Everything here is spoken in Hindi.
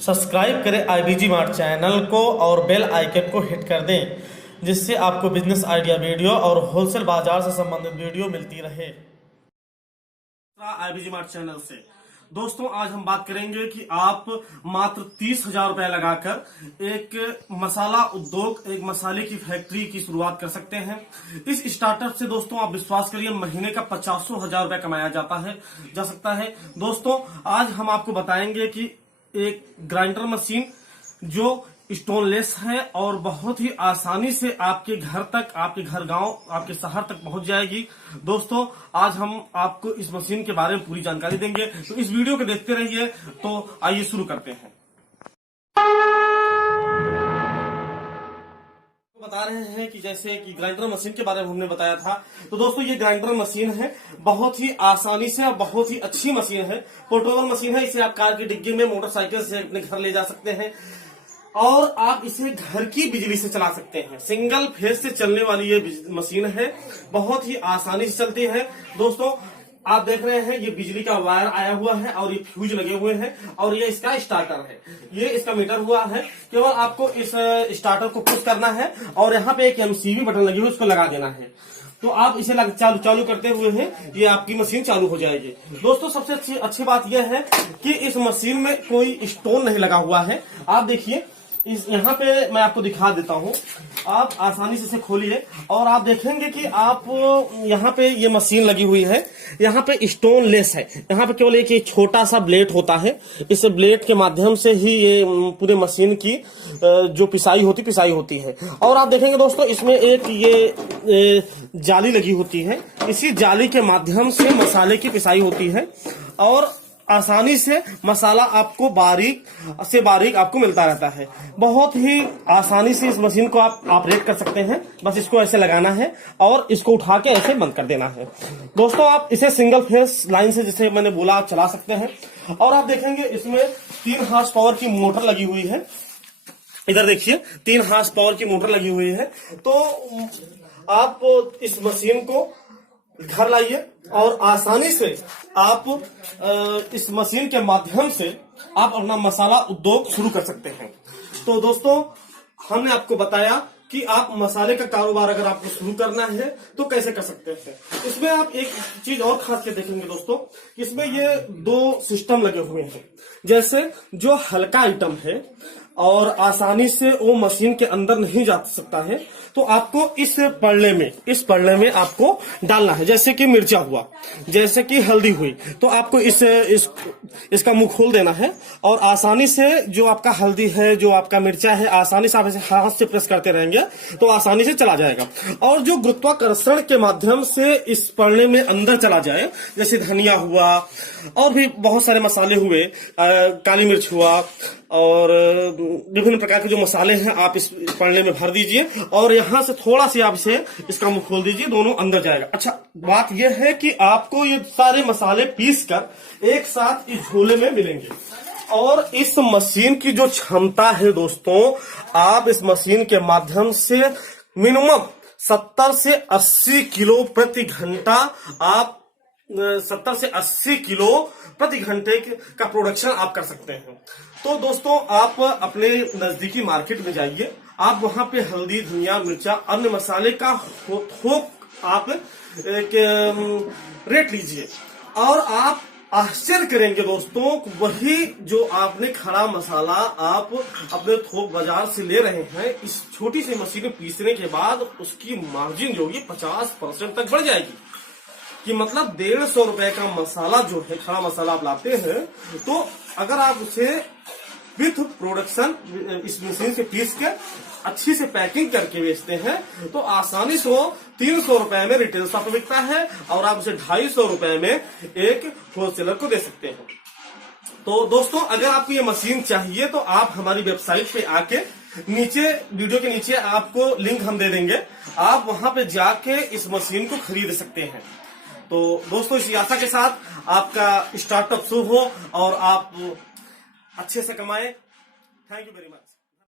सब्सक्राइब करें आईबीजी मार्ट चैनल को और बेल आइकन को हिट कर दें, जिससे आपको बिजनेस आइडिया वीडियो और होलसेल बाजार से संबंधित वीडियो मिलती रहे। आईबीजी मार्ट चैनल से दोस्तों आज हम बात करेंगे कि आप मात्र 30,000 रुपए लगाकर एक मसाला उद्योग, एक मसाले की फैक्ट्री की शुरुआत कर सकते हैं। इस स्टार्टअप से दोस्तों आप विश्वास करिए महीने का 50,000 रुपए कमाया जा सकता है। दोस्तों आज हम आपको बताएंगे कि एक ग्राइंडर मशीन जो स्टोनलेस है और बहुत ही आसानी से आपके घर तक, आपके घर गांव, आपके शहर तक पहुंच जाएगी। दोस्तों आज हम आपको इस मशीन के बारे में पूरी जानकारी देंगे, तो इस वीडियो को देखते रहिए। तो आइए शुरू करते हैं। बता रहे हैं कि जैसे कि ग्राइंडर मशीन के बारे में हमने बताया था, तो दोस्तों ये ग्राइंडर मशीन है, बहुत ही आसानी से और बहुत ही अच्छी मशीन है। पोर्टेबल मशीन है, इसे आप कार की डिग्गी में, मोटरसाइकिल से अपने घर ले जा सकते हैं और आप इसे घर की बिजली से चला सकते हैं। सिंगल फेज से चलने वाली ये मशीन है, बहुत ही आसानी से चलती है। दोस्तों आप देख रहे हैं ये बिजली का वायर आया हुआ है और ये फ्यूज लगे हुए हैं और ये इसका स्टार्टर है, ये इसका मीटर हुआ है। केवल आपको इस स्टार्टर को पुश करना है और यहाँ पे एक एमसीबी बटन लगी हुई, उसको लगा देना है। तो आप इसे चालू करते हुए हैं ये आपकी मशीन चालू हो जाएगी। दोस्तों सबसे अच्छी बात यह है कि इस मशीन में कोई स्टोन नहीं लगा हुआ है। आप देखिए इस यहाँ पे मैं आपको दिखा देता हूँ, आप आसानी से इसे खोलिए और आप देखेंगे कि आप यहाँ पे ये मशीन लगी हुई है, यहाँ पे स्टोन लेस है। यहाँ पे केवल एक छोटा सा ब्लेड होता है, इस ब्लेड के माध्यम से ही ये पूरे मशीन की जो पिसाई होती है। और आप देखेंगे दोस्तों इसमें एक ये जाली लगी होती है, इसी जाली के माध्यम से मसाले की पिसाई होती है और आसानी से मसाला आपको बारीक से बारीक आपको मिलता रहता है। बहुत ही आसानी से इस मशीन को आप ऑपरेट कर सकते हैं। बस इसको ऐसे लगाना है और इसको उठा के ऐसे बंद कर देना है। दोस्तों आप इसे सिंगल फेस लाइन से, जैसे मैंने बोला, आप चला सकते हैं। और आप देखेंगे इसमें 3 हॉर्स पावर की मोटर लगी हुई है। इधर देखिए 3 हॉर्स पावर की मोटर लगी हुई है। तो आप इस मशीन को घर लाइए और आसानी से आप इस मशीन के माध्यम से आप अपना मसाला उद्योग शुरू कर सकते हैं। तो दोस्तों हमने आपको बताया कि आप मसाले का कारोबार अगर आपको शुरू करना है तो कैसे कर सकते हैं। इसमें आप एक चीज और खास के देखेंगे दोस्तों, इसमें ये 2 सिस्टम लगे हुए हैं। जैसे जो हल्का आइटम है और आसानी से वो मशीन के अंदर नहीं जा सकता है, तो आपको इस पल्ले में आपको डालना है। जैसे कि मिर्चा हुआ, जैसे कि हल्दी हुई, तो आपको इसका मुंह खोल देना है और आसानी से जो आपका हल्दी है, जो आपका मिर्चा है, आसानी से आप ऐसे हाथ से प्रेस करते रहेंगे तो आसानी से चला जाएगा। और जो गुरुत्वाकर्षण के माध्यम से इस पल्ले में अंदर चला जाए, जैसे धनिया हुआ और भी बहुत सारे मसाले हुए, काली मिर्च हुआ और विभिन्न प्रकार के जो मसाले हैं, आप इस पल्ले में भर दीजिए और यहाँ से थोड़ा सी आप इसे इसका मुंह खोल दीजिए, दोनों अंदर जाएगा। अच्छा बात यह है कि आपको ये सारे मसाले पीस कर एक साथ इस झोले में मिलेंगे। और इस मशीन की जो क्षमता है दोस्तों, आप इस मशीन के माध्यम से मिनिमम 70 से 80 किलो प्रति घंटा, आप 70 से 80 किलो प्रति घंटे का प्रोडक्शन आप कर सकते हैं। तो दोस्तों आप अपने नजदीकी मार्केट में जाइए, आप वहां पे हल्दी, धनिया, मिर्चा, अन्य मसाले का थोक आप एक रेट लीजिए और आप आश्चर्य करेंगे दोस्तों, वही जो आपने खड़ा मसाला आप अपने थोक बाजार से ले रहे हैं, इस छोटी सी मशीन में पीसने के बाद उसकी मार्जिन जो होगी 50% तक बढ़ जाएगी। कि मतलब 150 रुपए का मसाला जो है, खड़ा मसाला आप लाते हैं, तो अगर आप उसे विथ प्रोडक्शन इस मशीन से पीस के अच्छी से पैकिंग करके बेचते हैं तो आसानी से वो 300 रुपए में रिटेल शॉप में बिकता है और आप उसे 250 रुपए में एक होलसेलर को दे सकते हैं। तो दोस्तों अगर आपको ये मशीन चाहिए तो आप हमारी वेबसाइट पे आके, नीचे वीडियो के नीचे आपको लिंक हम दे देंगे, आप वहां पे जाके इस मशीन को खरीद सकते हैं। तो दोस्तों इसी आशा के साथ आपका स्टार्टअप शुरू हो और आप अच्छे से कमाएं। Thank you very much.